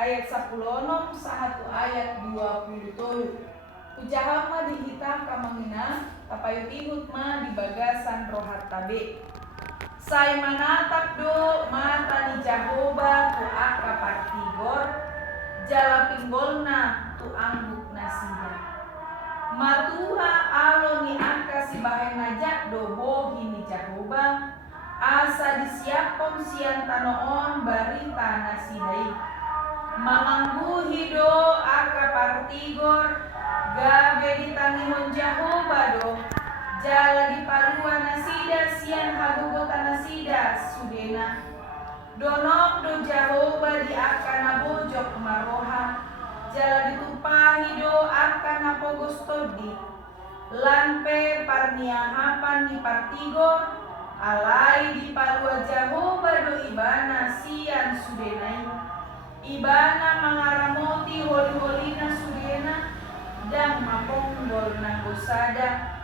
ayat 10 sahatu ayat 20. Ujaha mah dihitam kamangina tapayutihut mah di bagasan rohat tabe. Sai manatap do mata ni Jahoba tu aka partigor jala pinggolna tu angguk nasida. Matuha alo ni angka si bahen najak do bohi ni Jahoba asa disiapon sian tanoon barita nasidai. Mamangguhi do aka partigor gabe ditangihon Jahoba do jala di palua nasida sian habugota nasida sudena donok do Jahoba di akana bojok maroha jala ditumpahi do akana pogostodi lampe parniahapan di partigor alai di palua Jahoba do ibana sian sudenai ibana mangaramoti holi-holina sudena dan maponggol nangosada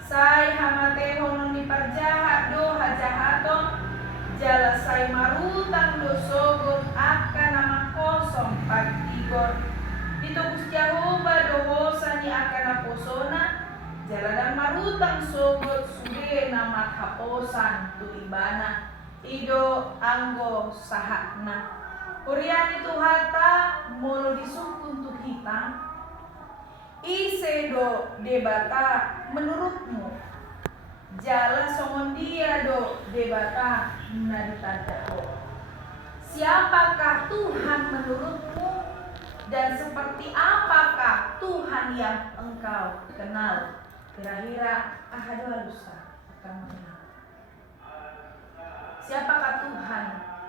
sai hamate hono ni parjahat do hajahaton jala sai marutang do sogot akan nama kosong partigor itu Gusti Jahoba do hosa ni akan aposona jala dan marutang sogot sude nama haposan tu ibana ido anggo sahakna kurian itu hata molo disukun tu hitam ise do debata menurutmu jala songondia do debata naditadako. Siapakah Tuhan menurutmu dan seperti apakah Tuhan yang engkau kenal? Kira-kira ahadu alusa akan mengenal. Siapakah Tuhan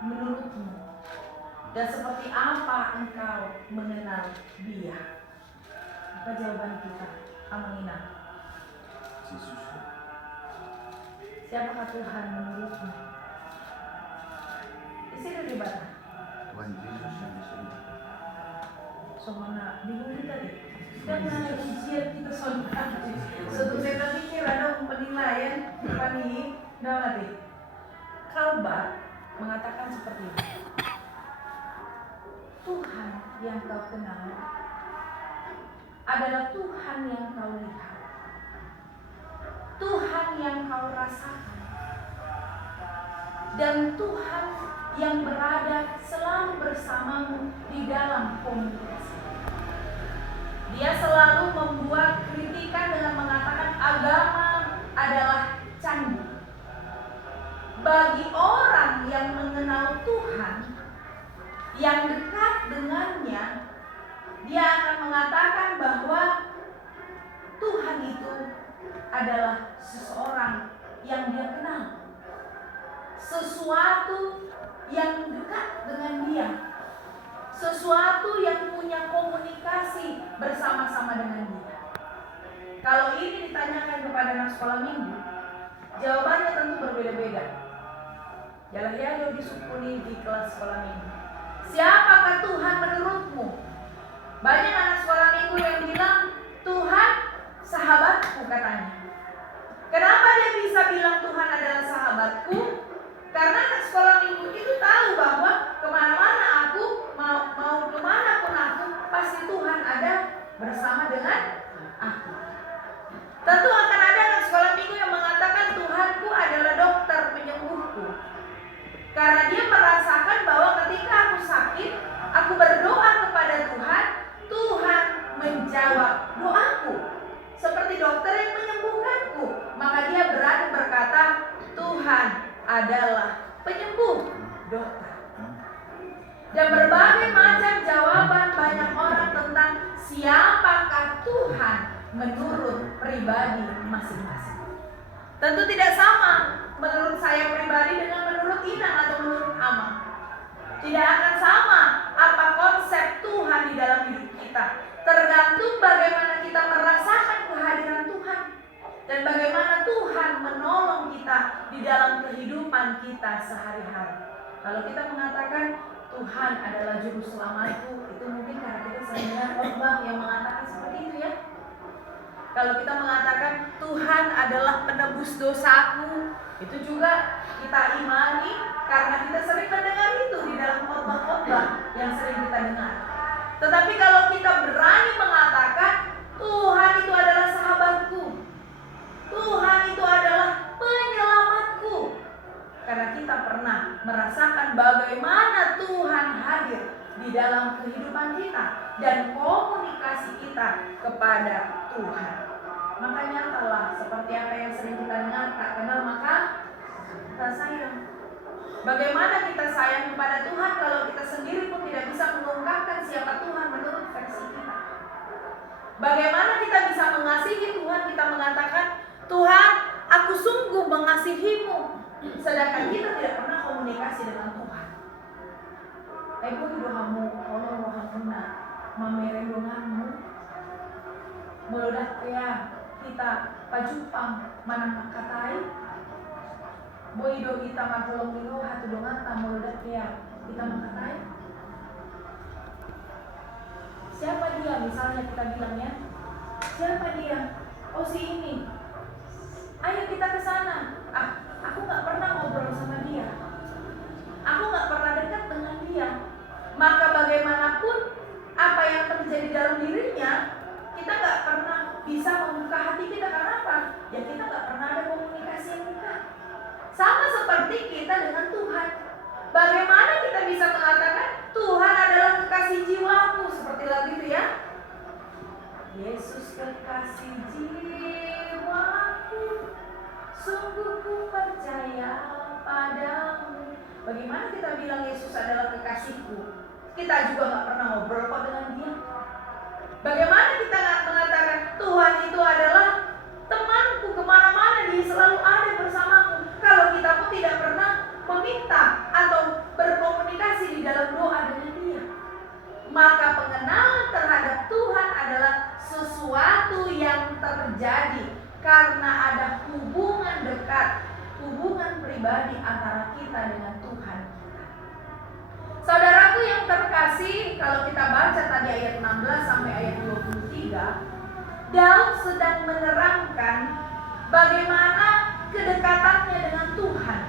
menurutmu dan seperti apa engkau mengenal Dia? Apa jawaban kita? Amina. Siapakah Tuhan menurutmu? Isi dari mana? Tuhan Yesus yang disembah. Somana bingung kita deh. Karena ujian kita sontak. Suatu saya pikir ada penilaian pani nama deh. Kalbar mengatakan seperti ini. Tuhan yang kau kenal adalah Tuhan yang kau lihat, Tuhan yang kau rasakan, dan Tuhan yang berada selalu bersamamu di dalam komunikasi. Dia selalu membuat kritikan dengan mengatakan agama adalah candi. Bagi orang yang mengenal Tuhan, yang dekat dengannya, dia akan mengatakan bahwa Tuhan itu adalah seseorang yang dia kenal, sesuatu yang dekat dengan dia, sesuatu yang punya komunikasi bersama-sama dengan dia. Kalau ini ditanyakan kepada anak sekolah minggu, jawabannya tentu berbeda-beda. Jalahnya disukuni di kelas sekolah minggu. Siapakah Tuhan menurutmu? Banyak anak sekolah minggu yang bilang, Tuhan sahabatku katanya. Kenapa dia bisa bilang Tuhan adalah sahabatku? Karena anak sekolah minggu itu tahu bahwa kemana-mana aku, mau kemana pun aku, pasti Tuhan ada bersama dengan aku. Tentu akan ada anak sekolah minggu yang mengatakan Tuhanku adalah dokter penyembuhku. Karena dia merasakan bahwa ketika aku sakit, aku berdoa kepada Tuhan, Tuhan menjawab doaku. Seperti dokter yang menyembuhkanku. Maka dia berani berkata, Tuhan adalah penyembuh, dokter. Dan berbagai macam jawaban banyak orang tentang siapakah Tuhan menurut pribadi masing-masing. Tentu tidak sama menurut saya pribadi dengan menurut Inang atau menurut Ama. Tidak akan sama apa konsep Tuhan di dalam hidup kita. Tergantung bagaimana kita merasakan kehadiran Tuhan dan bagaimana Tuhan menolong kita di dalam kehidupan kita sehari-hari. Kalau kita mengatakan Tuhan adalah juru selamatku, itu mungkin karena kita sering dengar khotbah yang mengatakan seperti itu ya. Kalau kita mengatakan Tuhan adalah penebus dosaku, itu juga kita imani karena kita sering mendengar itu di dalam itulah yang sering kita dengar. Tetapi kalau kita berani mengatakan Tuhan itu adalah sahabatku, Tuhan itu adalah penyelamatku, karena kita pernah merasakan bagaimana Tuhan hadir di dalam kehidupan kita dan komunikasi kita kepada Tuhan. Maka nyatalah seperti apa yang sering kita dengar, tak kenal maka tak sayang. Bagaimana kita sayang kepada Tuhan kalau kita sendiri pun tidak bisa mengungkapkan siapa Tuhan menurut versi kita? Bagaimana kita bisa mengasihi Tuhan, kita mengatakan Tuhan, aku sungguh mengasihimu, sedangkan kita tidak pernah komunikasi dengan Tuhan. Ego doamu, tolong rohamuna, mamere donganmu, meludah ya kita pajupang manang katai, boido kita matolong dulu hatu dongan tamu meludah ya kita makatai. Siapa dia? Misalnya kita bilang ya, siapa dia? Oh si ini. Ayo kita ke sana. Aku nggak pernah ngobrol sama dia. Aku nggak pernah dekat dengan dia. Maka bagaimanapun apa yang terjadi dalam dirinya, kita nggak pernah bisa membuka hati kita. Karena apa? Ya kita nggak pernah ada komunikasi yang dekat. Sama seperti kita dengan Tuhan. Bagaimana kita bisa mengatakan Tuhan adalah kekasih jiwaku, seperti lagu itu ya? Yesus kekasih jiwaku, sungguh ku percaya padamu. Bagaimana kita bilang Yesus adalah kekasihku? Kita juga gak pernah ngobrol kok dengan dia. Bagaimana kita mengatakan Tuhan itu adalah temanku, kemana-mana dia selalu ada bersamaku, kalau kita pun tidak pernah meminta atau berkomunikasi di dalam doa dengan dia? Maka pengenalan terhadap Tuhan adalah sesuatu yang terjadi karena ada hubungan dekat, hubungan pribadi antara kita dengan Tuhan. Saudaraku yang terkasih, kalau kita baca tadi ayat 16 sampai ayat 23, Daud sedang menerangkan bagaimana kedekatannya dengan Tuhan.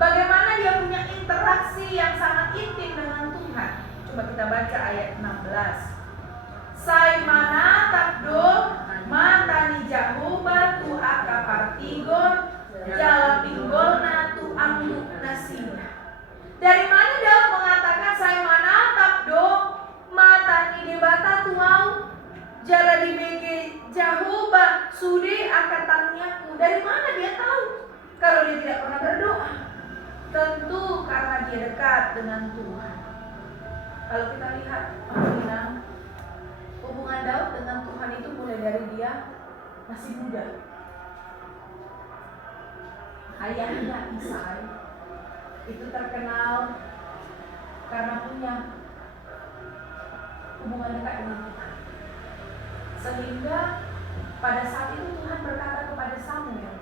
Bagaimana dia punya interaksi yang sangat intim dengan Tuhan. Coba kita baca ayat 16. Saimana takdo matani jahuba tu akapartigon jala pinggolna tu amduk nasina. Dari mana Daud mengatakan Saimana takdo matani debata tu mau jala dibege jahuba sude akatanyaku. Dari mana dia tahu kalau dia tidak pernah berdoa? Tentu karena dia dekat dengan Tuhan. Kalau kita lihat hubungan Daud dengan Tuhan itu mulai dari dia masih muda. Ayahnya Isai itu terkenal karena punya hubungan dekat dengan Tuhan. Sehingga pada saat itu Tuhan berkata kepada Samuel,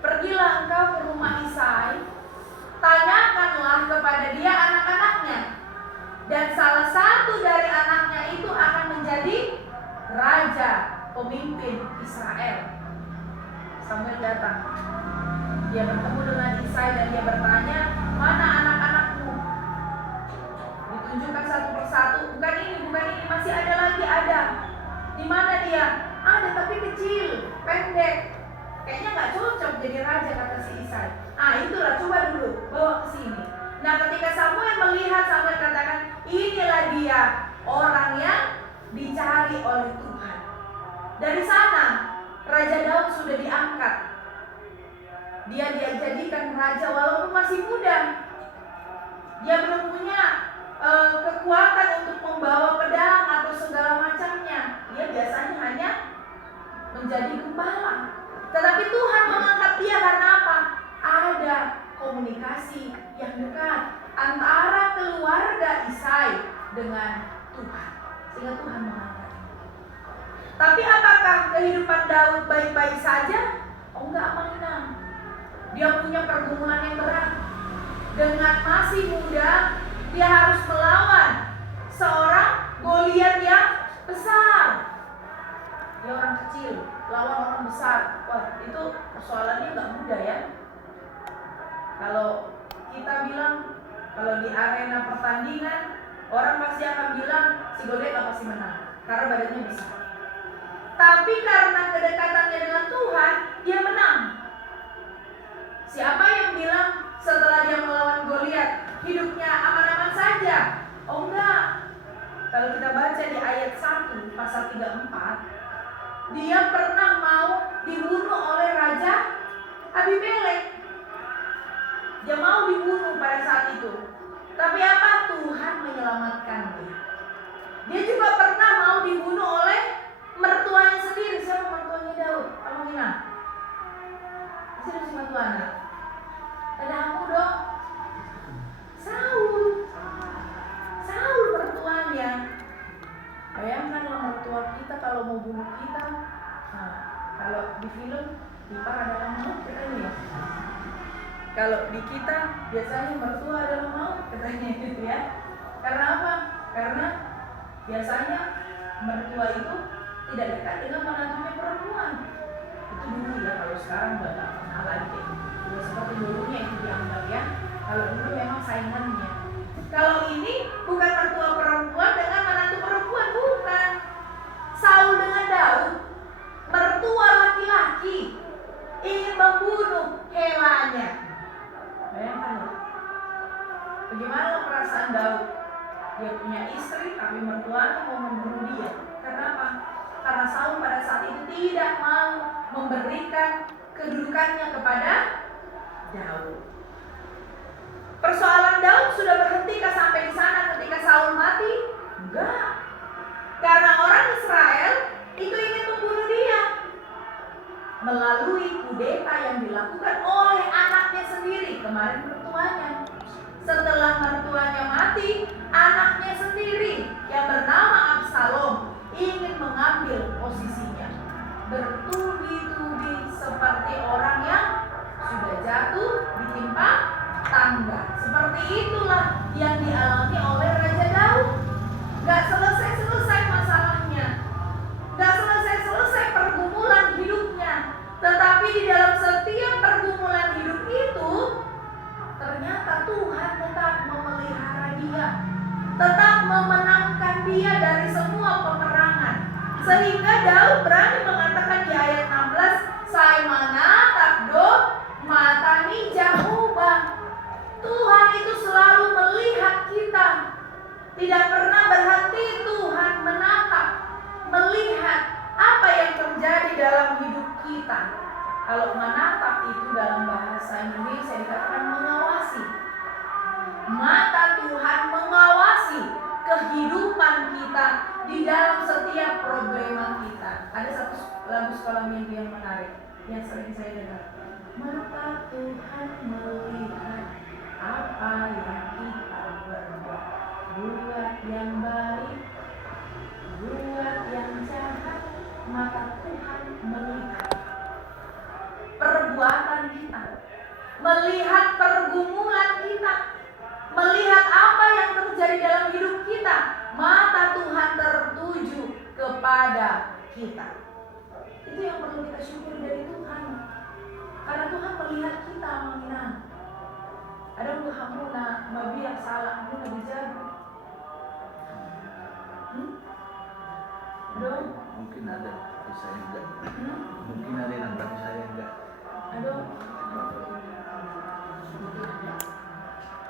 pergilah engkau ke rumah Isai, tanyakanlah kepada dia anak-anaknya, dan salah satu dari anaknya itu akan menjadi raja, pemimpin Israel. Samuel datang, dia bertemu dengan Isai dan dia bertanya, mana anak-anakmu? Ditunjukkan satu persatu, bukan ini, masih ada lagi, ada. Di mana dia? Ada tapi kecil, pendek. Kayaknya nggak cocok jadi raja, kata si Isai. Itulah, coba dulu bawa ke sini. Nah, ketika Samuel melihat, Samuel katakan, inilah dia orang yang dicari oleh Tuhan. Dari sana Raja Daud sudah diangkat. Dia dijadikan raja walaupun masih muda. Dia belum punya kekuatan untuk membawa pedang atau segala macamnya. Dia biasanya hanya menjadi gembala. Tetapi Tuhan mengangkat dia karena apa? Ada komunikasi yang dekat antara keluarga Isai dengan Tuhan, sehingga Tuhan mengangkat. Tapi apakah kehidupan Daud baik-baik saja? Oh enggak, Amalina. Dia punya pergumulan yang berat. Dengan masih muda, dia harus melawan seorang Goliat yang besar. Dia orang kecil, lawan orang besar. Wah, itu persoalannya nggak mudah ya. Kalau kita bilang Kalau di arena pertandingan, orang pasti akan bilang si Goliat pasti menang karena badannya besar. Tapi karena kedekatannya dengan Tuhan, dia menang. Siapa yang bilang setelah dia melawan Goliat hidupnya aman-aman saja? Oh enggak. Kalau kita baca di ayat 1 pasal 34, dia pernah mau dibunuh oleh Raja Abimelek. Dia mau dibunuh pada saat itu. Tapi apa? Tuhan menyelamatkan dia. Dia juga pernah mau dibunuh oleh mertuanya sendiri. Siapa mertuanya Daud? Kamu ingat? Siapa si mertuanya? Ada aku dong. Saul mertuanya. Bayangkanlah mertua kita kalau mau bunuh kita. Nah, kalau di film ipar adalah maut katanya ya. Kalau di kita biasanya mertua adalah maut katanya gitu ya. Karena apa? Karena biasanya mertua itu tidak dekat dengan menantunya perempuan. Itu dulu ya, kalau sekarang udah gak pernah lagi kayak gitu. Udah seperti dulunya itu dianggap ya. Kalau dulu memang saingannya. Kalau ini bukan mertua perempuan dengan menantu perempuan, bukan. Saul dengan Daud, mertua laki-laki ingin membunuh Helanya. Bayangkan loh. Bagaimana perasaan Daud? Dia punya istri tapi mertuanya mau membunuh dia. Karena apa? Karena Saul pada saat itu tidak mau memberikan kedudukannya kepada Daud. Persoalan Daud sudah berhentikah sampai di sana ketika Saul mati? Enggak. Karena orang Israel itu ingin membunuh dia melalui kudeta yang dilakukan oleh anaknya sendiri, kemarin mertuanya. Setelah mertuanya mati, anaknya sendiri yang bernama Absalom ingin mengambil posisinya. Bertubi-tubi seperti orang yang sudah jatuh ditimpa tangga. Seperti itulah yang dialami oleh Raja Daud. Gak selesai-selesai masalahnya, gak selesai-selesai pergumulan hidupnya. Tetapi di dalam setiap pergumulan hidup itu, ternyata Tuhan tetap memelihara dia, tetap memenangkan dia dari semua peperangan. Sehingga Daud berani mengatakan di ayat 16, "Saya menatap doh matani Jehovah." Tuhan itu selalu melihat kita. Tidak pernah berhenti Tuhan menatap, melihat apa yang terjadi dalam hidup kita. Kalau menatap itu dalam bahasa Indonesia dikatakan mengawasi. Mata Tuhan mengawasi kehidupan kita di dalam setiap problema kita. Ada satu lagu sekolah minggu yang menarik yang sering saya dengar. Mata Tuhan melihat apa yang kita berbuat, buat yang baik, buat yang jahat. Mata Tuhan melihat perbuatan kita, melihat pergumulan kita, melihat apa yang terjadi dalam hidup kita. Mata Tuhan tertuju kepada kita. Itu yang perlu kita syukuri dari Tuhan. Karena Tuhan melihat kita menginang. Ada hamuna mabia salah hamuna bijago. Aduh. Mungkin ada, tapi saya enggak. Mungkin ada yang tapi saya enggak. Aduh.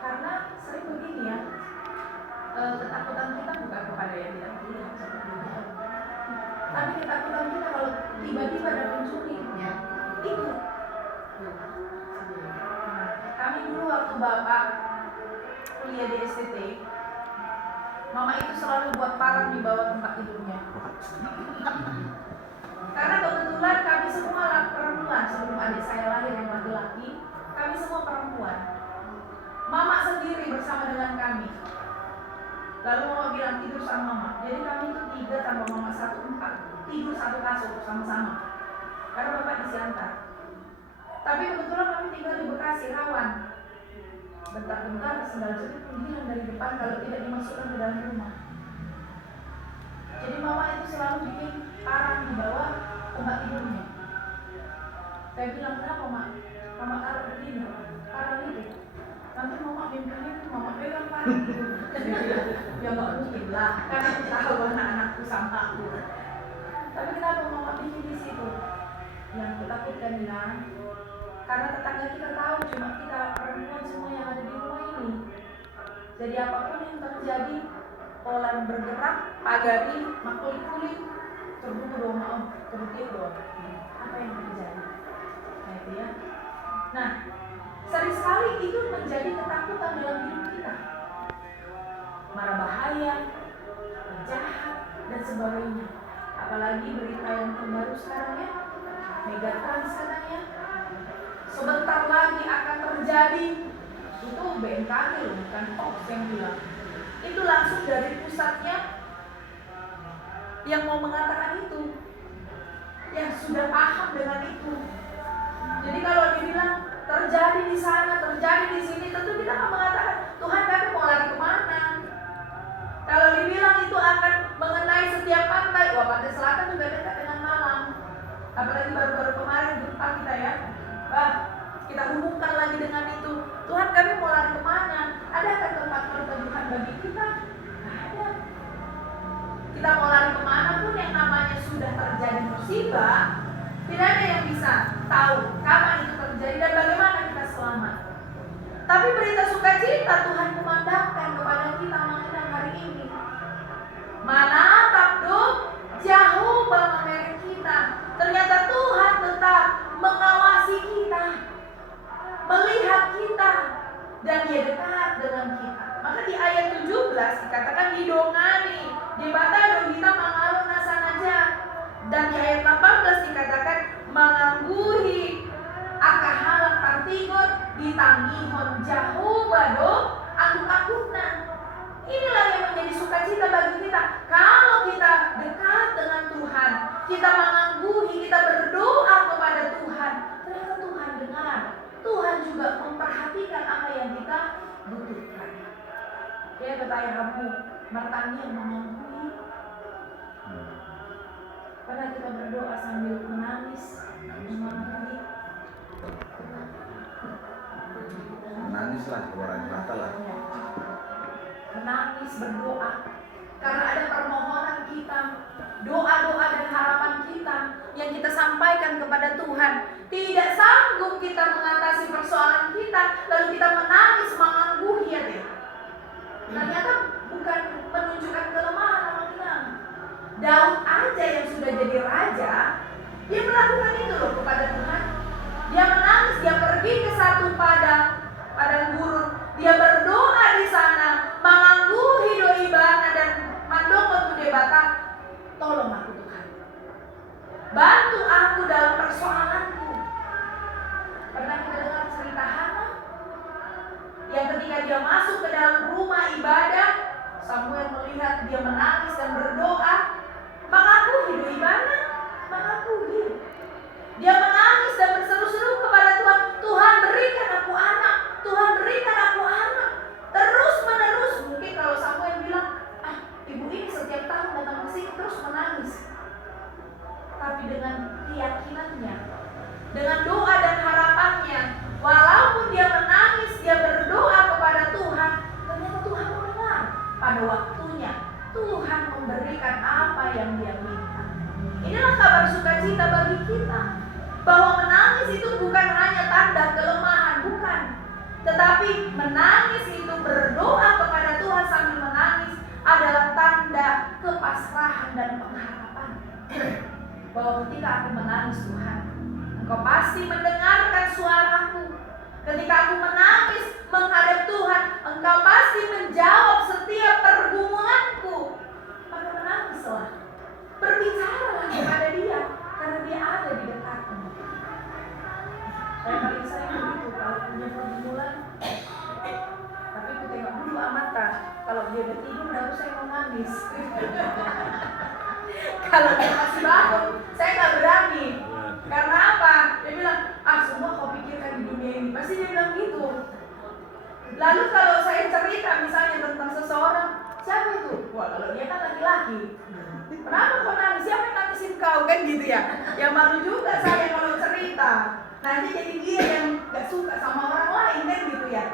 Karena sering begini ya, ketakutan kita bukan kepada yang tidak terlihat seperti itu. Tapi ketakutan kita kalau tiba-tiba ada pencuri, ya, itu. Kami dulu waktu bapak kuliah di STT, mama itu selalu buat parang di bawah tempat tidurnya. Karena kebetulan kami semua perempuan, sebelum adik saya lahir yang laki-laki, kami semua perempuan. Mama sendiri bersama dengan kami. Lalu mama bilang tidur sama mama. Jadi kami itu 3 tambah mama 1, 4. Tidur satu kasur sama-sama. Karena bapak di Siantar. Tapi kebetulan kami tinggal di Bekasi, rawan. Bentar-bentar sendal jepit pun hilang dari depan kalau tidak dimasukkan ke dalam rumah. Jadi mama itu selalu bikin parang di bawah tempat tidurnya. Saya bilang, kenapa mak? Mama taruh begini, parang itu. Nanti mama mimpinya itu mama Ya nggak mungkin lah, karena aku tahu anak-anakku sama aku. Tapi kenapa mama bikin di situ? Yang kutakutkan bilang, karena tetangga kita tahu cuma kita perempuan semua yang ada di rumah ini. Jadi apapun yang terjadi, pola bergerak, pagari, makul kulit, terbuka doang, terbuka doang. Apa yang terjadi? Nah itu ya. Nah, sering sekali itu menjadi ketakutan dalam hidup kita. Marah bahaya, jahat, dan sebagainya. Apalagi berita yang terbaru sekarang ya, Megatrans katanya sebentar lagi akan terjadi. Itu BMKG loh, bukan Fox yang bilang. Itu langsung dari pusatnya yang mau mengatakan itu, yang sudah paham dengan itu. Jadi kalau dibilang terjadi di sana, terjadi di sini, tentu kita akan mengatakan, Tuhan kami mau lari kemana? Kalau dibilang itu akan mengenai setiap pantai, wah pantai selatan juga dekat dengan Malang. Apalagi baru-baru kemarin gempa kita ya. Kita hubungkan lagi dengan itu. Tuhan kami mau lari kemana? Adakah tempat perteduhan bagi kita? Nah, ada. Kita mau lari kemana pun yang namanya sudah terjadi musibah, tidak ada yang bisa tahu kapan itu terjadi dan bagaimana kita selamat. Tapi berita sukacita Tuhan kumandangkan kepada kita mengenai hari ini. Menatap jauh memeri kita. Ternyata Tuhan tetap mengawasi kita, melihat kita, dan Dia dekat dengan kita. Maka di ayat 17 dikatakan didongani, di bata dohita mangalun nasanaja. Dan di ayat 18 dikatakan mengangguhi akahalak partigot ditangihon jauh bado angkut-angkutna. Inilah yang menjadi sukacita bagi kita. Kalau kita dekat dengan Tuhan, kita mengangguhi, kita berdoa kepada Tuhan, ternyata Tuhan dengar. Tuhan juga memperhatikan apa yang kita butuhkan. Ya, bertanya kamu, martani yang mengangguhi. Pernah kita berdoa sambil menangis, mengangguhi. Menangis lah, keluaran mata lah. Menangis, berdoa. Karena ada permohonan kita, doa-doa dan harapan kita yang kita sampaikan kepada Tuhan. Tidak sanggup kita mengatasi persoalan kita, lalu kita menangis, mengangguhi ya deh. Ternyata bukan menunjukkan kelemahan sama kita. Daud aja yang sudah jadi raja, dia melakukan itu loh kepada Tuhan. Dia menangis, dia pergi ke satu padang gurun, dia berdoa di sana, mengangguhi doi bana dan mandongo tu debata. Tolong aku Tuhan, bantu aku dalam persoalanku. Pernah kita dengar cerita Hana yang ketika dia masuk ke dalam rumah ibadah, Samuel melihat dia menangis dan berdoa, mengangguhi doi bana, mengangguhi. Dia menangis dan berseru-seru kepada Tuhan, Tuhan berikan aku anak, Tuhan berikan aku anak. Terus menerus, mungkin kalau Samuel bilang, ibu ini setiap tahun datang ke sini terus menangis. Tapi dengan keyakinannya, dengan doa dan harapannya, walaupun dia menangis, dia berdoa kepada Tuhan, ternyata Tuhan mendengar. Pada waktunya, Tuhan memberikan apa yang dia minta. Inilah kabar sukacita bagi kita, bahwa menangis itu bukan hanya tanda kelemahan, bukan. Tetapi menangis itu, berdoa kepada Tuhan sambil menangis, adalah tanda kepasrahan dan pengharapan. Bahwa ketika aku menangis Tuhan, Engkau pasti mendengarkan suaraku. Ketika aku menangis menghadap Tuhan, Engkau pasti menjawab setiap pergumulanku. Maka menangislah, berbicaralah kepada Dia, karena Dia ada di dekatmu. Saya paling sayang begitu kalau punya pergumulan, tapi aku tengok dulu amata. Kalau dia udah tidur, baru saya mau nangis. Kalau dia masih bangun, saya nggak berani. Karena apa? Dia bilang, semua kau pikirkan di dunia ini. Pasti dia bilang gitu. Lalu kalau saya cerita misalnya tentang seseorang, siapa itu? Wah, kalau dia kan laki-laki. Kenapa kau nangis? Siapa yang nangisin kau? Kan gitu ya. Ya malu juga saya kalau cerita. Nanti jadi dia yang gak suka sama orang lain kan gitu ya.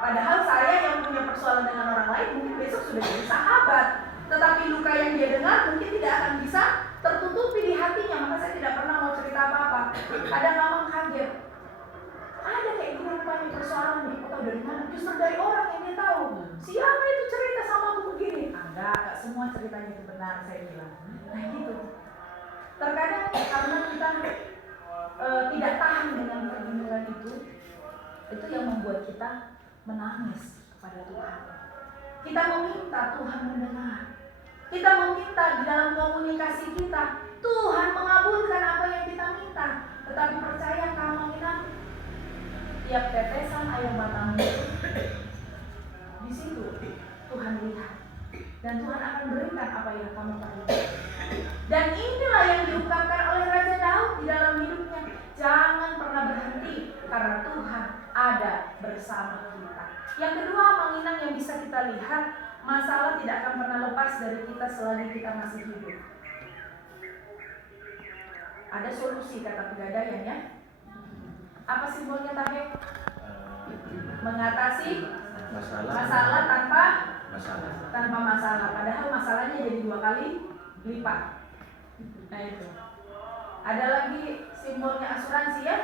Padahal saya yang punya persoalan dengan orang lain mungkin besok sudah jadi sahabat, tetapi luka yang dia dengar mungkin tidak akan bisa tertutupi di hatinya. Maka saya tidak pernah mau cerita apa-apa. Kadang Mama kaget, ada kayak gini rupanya persoalan nih, kok tahu dari mana? Justru dari orang yang dia tahu. Siapa itu cerita sama aku begini? Enggak semua ceritanya itu benar, saya bilang. Nah gitu. Terkadang karena kita tidak tahan dengan pergumulan itu yang membuat kita menangis kepada Tuhan. Kita meminta Tuhan mendengar. Kita meminta di dalam komunikasi kita, Tuhan mengabulkan apa yang kita minta. Tetapi percaya kamu ingat, tiap tetesan air matamu di situ Tuhan lihat, dan Tuhan akan berikan apa yang kamu perlukan. Dan inilah yang diungkapkan oleh Raja Daud di dalam hidupnya. Jangan pernah berhenti karena Tuhan ada bersama kita. Yang kedua, menginang yang bisa kita lihat, masalah tidak akan pernah lepas dari kita selagi kita masih hidup. Ada solusi kata Pegadaian ya. Apa simbolnya Tahe? Mengatasi masalah tanpa masalah. Padahal masalahnya jadi 2 kali lipat. Nah itu. Ada lagi simbolnya asuransi ya.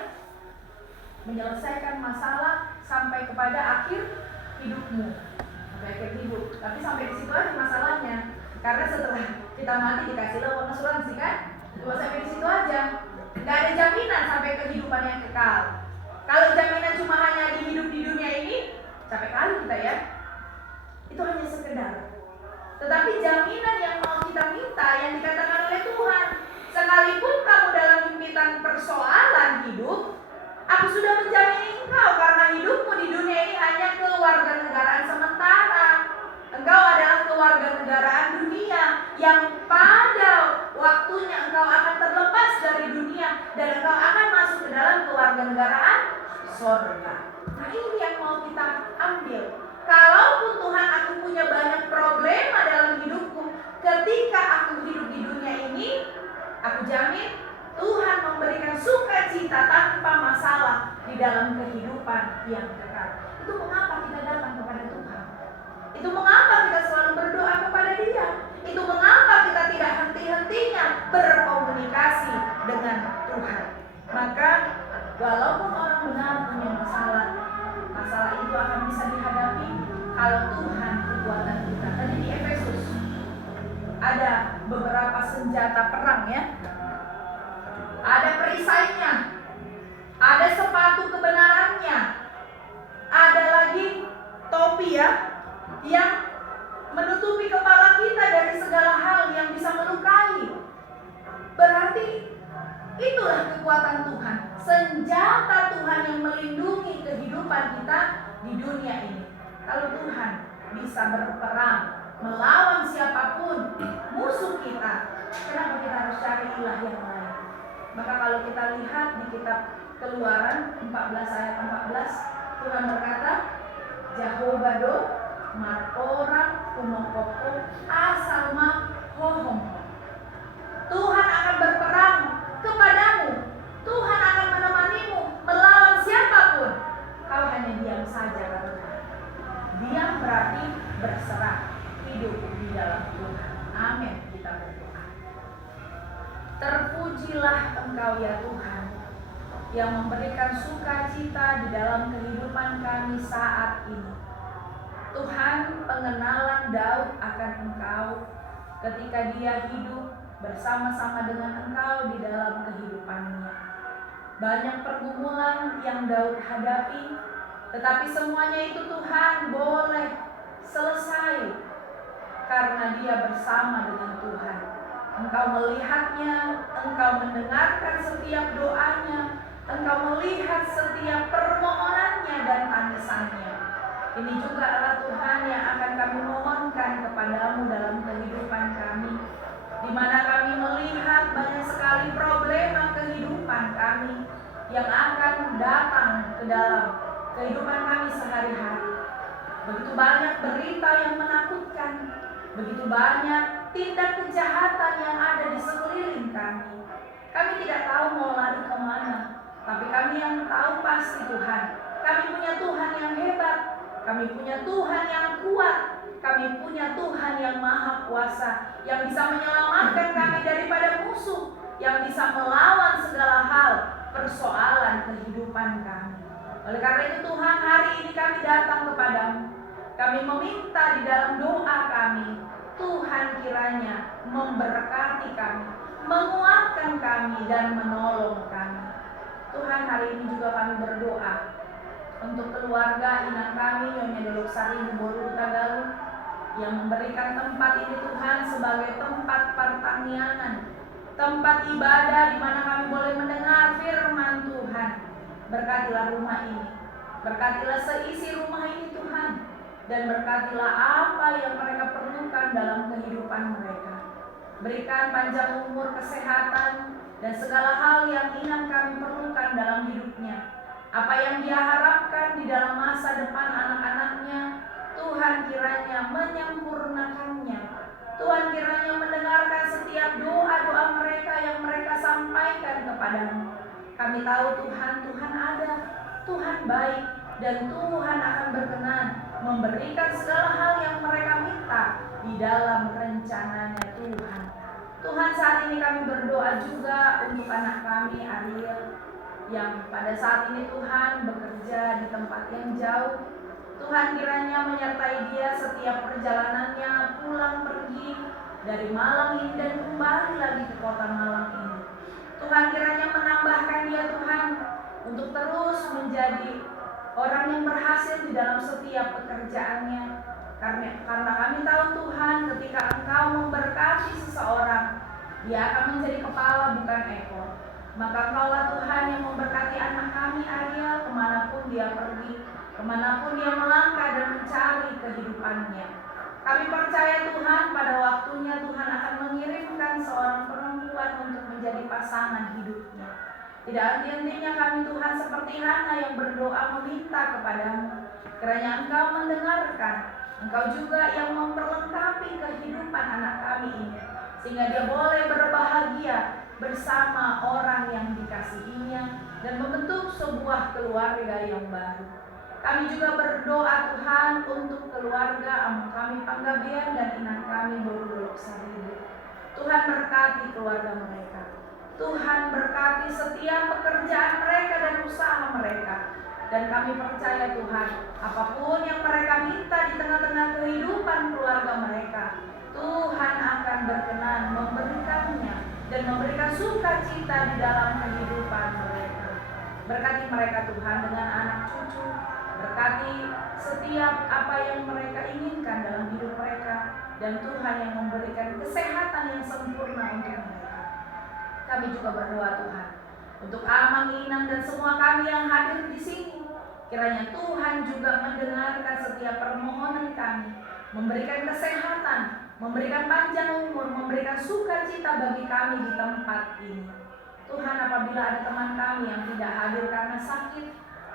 Menyelesaikan masalah sampai kepada akhir hidupmu. Sampai akhir hidup. Tapi sampai di situ aja masalahnya. Karena setelah kita mati dikasih uang asuransi kan? Cuma sampai di situ aja. Nggak ada jaminan sampai kehidupan yang kekal. Kalau jaminan cuma hanya di hidup di dunia ini, capek kali kita ya. Itu hanya sekedar. Tetapi jaminan yang mau kita minta, yang dikatakan oleh Tuhan, sekalipun kamu dalam himpitan persoalan hidup, aku sudah menjamin engkau karena hidupmu di dunia ini hanya kewarganegaraan sementara. Engkau adalah kewarganegaraan dunia yang pada waktunya engkau akan terlepas dari dunia dan engkau akan masuk ke dalam kewarganegaraan surga. Nah ini yang mau kita ambil. Kalaupun Tuhan aku punya banyak problema dalam hidupku, ketika aku hidup di dunia ini, aku jamin Tuhan memberikan sukacita tanpa masalah di dalam kehidupan yang kekal. Itu mengapa kita datang kepada Tuhan. Itu mengapa kita selalu berdoa kepada Dia. Itu mengapa kita tidak henti-hentinya berkomunikasi dengan Tuhan. Maka walaupun orang benar punya masalah, masalah itu akan bisa dihadapi kalau Tuhan kekuatan kita. Tadi di Efesus ada beberapa senjata perang ya. Ada perisainya, ada sepatu kebenarannya, ada lagi topi ya, yang menutupi kepala kita dari segala hal yang bisa melukai. Berarti itulah kekuatan Tuhan, senjata Tuhan yang melindungi kehidupan kita di dunia ini. Kalau Tuhan bisa berperang melawan siapapun musuh kita, kenapa kita harus cari ilah yang lain? Maka kalau kita lihat di kitab Keluaran 14 ayat 14, Tuhan berkata, Jehovah do marora umokoko asama hohom. Tuhan akan berperang kepadamu. Tuhan akan menemanimu melawan siapapun. Kau hanya diam saja kata Tuhan. Diam berarti berserah, hidup di dalam Tuhan. Amin. Kita berdoa. Terpujilah Engkau ya Tuhan, yang memberikan sukacita di dalam kehidupan kami saat ini. Tuhan, pengenalan Daud akan Engkau ketika dia hidup bersama-sama dengan Engkau di dalam kehidupannya. Banyak pergumulan yang Daud hadapi, tetapi semuanya itu Tuhan boleh selesai karena dia bersama dengan Tuhan. Engkau melihatnya, Engkau mendengarkan setiap doanya, Engkau melihat setiap permohonannya dan tangisannya. Ini juga adalah Tuhan yang akan kami mohonkan kepadamu dalam kehidupan kami, di mana kami melihat banyak sekali problema kehidupan kami yang akan datang ke dalam kehidupan kami sehari-hari. Begitu banyak berita yang menakutkan, begitu banyak tindak kejahatan yang ada di sekeliling kami. Kami tidak tahu mau lari kemana, tapi kami yang tahu pasti Tuhan. Kami punya Tuhan yang hebat. Kami punya Tuhan yang kuat. Kami punya Tuhan yang maha kuasa, yang bisa menyelamatkan kami daripada musuh, yang bisa melawan segala hal persoalan kehidupan kami. Oleh karena itu Tuhan, hari ini kami datang kepadamu. Kami meminta di dalam doa kami, Tuhan kiranya memberkati kami, menguatkan kami, dan menolong kami. Tuhan, hari ini juga kami berdoa untuk keluarga inang kami, Nyonya Deloksari Boru Tagalu, yang memberikan tempat ini Tuhan sebagai tempat pertanian, tempat ibadah di mana kami boleh mendengar firman Tuhan. Berkatilah rumah ini, berkatilah seisi rumah ini Tuhan, dan berkatilah apa yang mereka perlukan dalam kehidupan mereka. Berikan panjang umur, kesehatan, dan segala hal yang inang kami perlukan dalam hidupnya. Apa yang dia harapkan di dalam masa depan anak-anaknya, Tuhan kiranya menyempurnakannya. Tuhan kiranya mendengarkan setiap doa-doa mereka yang mereka sampaikan kepadamu. Kami tahu Tuhan, Tuhan ada, Tuhan baik, dan Tuhan akan berkenan memberikan segala hal yang mereka minta di dalam rencananya Tuhan. Tuhan, saat ini kami berdoa juga untuk anak kami Ariel, yang pada saat ini Tuhan bekerja di tempat yang jauh. Tuhan kiranya menyertai dia setiap perjalanannya pulang pergi dari Malang ini dan kembali lagi ke kota Malang ini. Tuhan kiranya menambahkan dia Tuhan untuk terus menjadi orang yang berhasil di dalam setiap pekerjaannya. Karena kami tahu Tuhan, ketika Engkau memberkati seseorang, dia akan menjadi kepala bukan ekor. Maka Engkaulah Tuhan yang memberkati anak kami Ariel kemanapun dia pergi, kemanapun dia melangkah dan mencari kehidupannya. Kami percaya Tuhan, pada waktunya Tuhan akan mengirimkan seorang perempuan untuk menjadi pasangan hidupnya. Tidak henti-hentinya kami Tuhan seperti Hana yang berdoa meminta kepadamu, kiranya Engkau mendengarkan, Engkau juga yang memperlengkapi kehidupan anak kami ini, sehingga dia boleh berbahagia bersama orang yang dikasihinya dan membentuk sebuah keluarga yang baru. Kami juga berdoa Tuhan untuk keluarga Amang kami Panggabean dan inang kami Boru Deloksari. Tuhan berkati keluarga mereka. Tuhan berkati setiap pekerjaan mereka dan usaha mereka. Dan kami percaya Tuhan, apapun yang mereka minta di tengah-tengah kehidupan keluarga mereka, Tuhan akan berkenan memberikannya dan memberikan sukacita di dalam kehidupan mereka. Berkati mereka Tuhan dengan anak cucu, berkati setiap apa yang mereka inginkan dalam hidup mereka, dan Tuhan yang memberikan kesehatan yang sempurna untuk mereka. Kami juga berdoa Tuhan untuk Amang, Inang, dan semua kami yang hadir di sini. Kiranya Tuhan juga mendengarkan setiap permohonan kami, memberikan kesehatan, memberikan panjang umur, memberikan sukacita bagi kami di tempat ini. Tuhan, apabila ada teman kami yang tidak hadir karena sakit,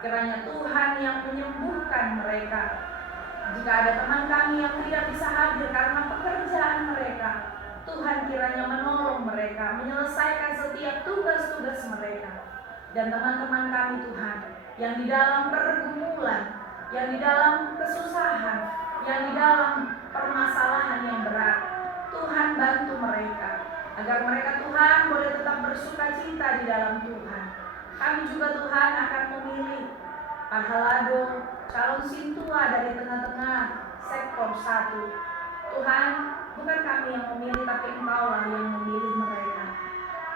kiranya Tuhan yang menyembuhkan mereka. Jika ada teman kami yang tidak bisa hadir karena pekerjaan mereka, Tuhan kiranya menolong mereka, menyelesaikan setiap tugas-tugas mereka. Dan teman-teman kami Tuhan, yang di dalam pergumulan, yang di dalam kesusahan, yang di dalam permasalahan yang berat, Tuhan bantu mereka, agar mereka Tuhan boleh tetap bersukacita di dalam Tuhan. Kami juga Tuhan akan memilih Parhalado, calon sintua dari tengah-tengah sektor 1. Tuhan, bukan kami yang memilih, tapi Engkaulah yang memilih mereka.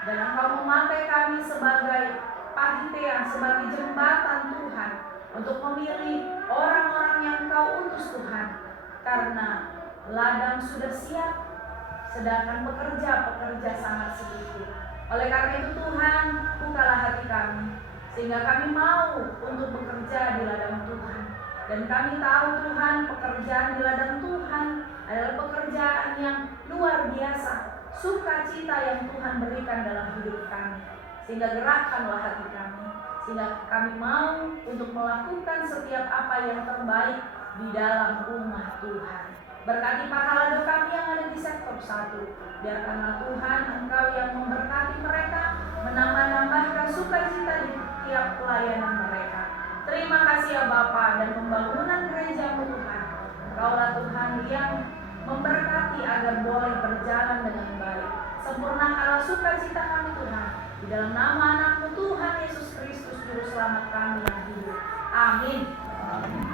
Dan Engkau memakai kami sebagai pahitean, sebagai jembatan Tuhan, untuk memilih orang-orang yang Engkau utus Tuhan. Karena ladang sudah siap, sedangkan pekerja sangat sedikit. Oleh karena itu Tuhan, bukalah hati kami, sehingga kami mau untuk bekerja di ladang Tuhan. Dan kami tahu Tuhan, pekerjaan di ladang Tuhan adalah pekerjaan yang luar biasa, sukacita yang Tuhan berikan dalam hidup kami. Sehingga gerakkanlah hati kami, sehingga kami mau untuk melakukan setiap apa yang terbaik di dalam rumah Tuhan. Berkati Parhalado kami yang ada di sektor 1. Biarkanlah Tuhan Engkau yang memberkati mereka, menambah-nambahkan sukacita di tiap pelayanan mereka. Terima kasih ya Bapa, dan pembangunan gereja-Mu Tuhan, Kaulah Tuhan yang memberkati agar boleh berjalan dengan baik. Sempurnakanlah sukacita kami Tuhan, di dalam nama anak-Mu Tuhan Yesus Kristus Juru Selamat kami yang hidup. Amin. Amin.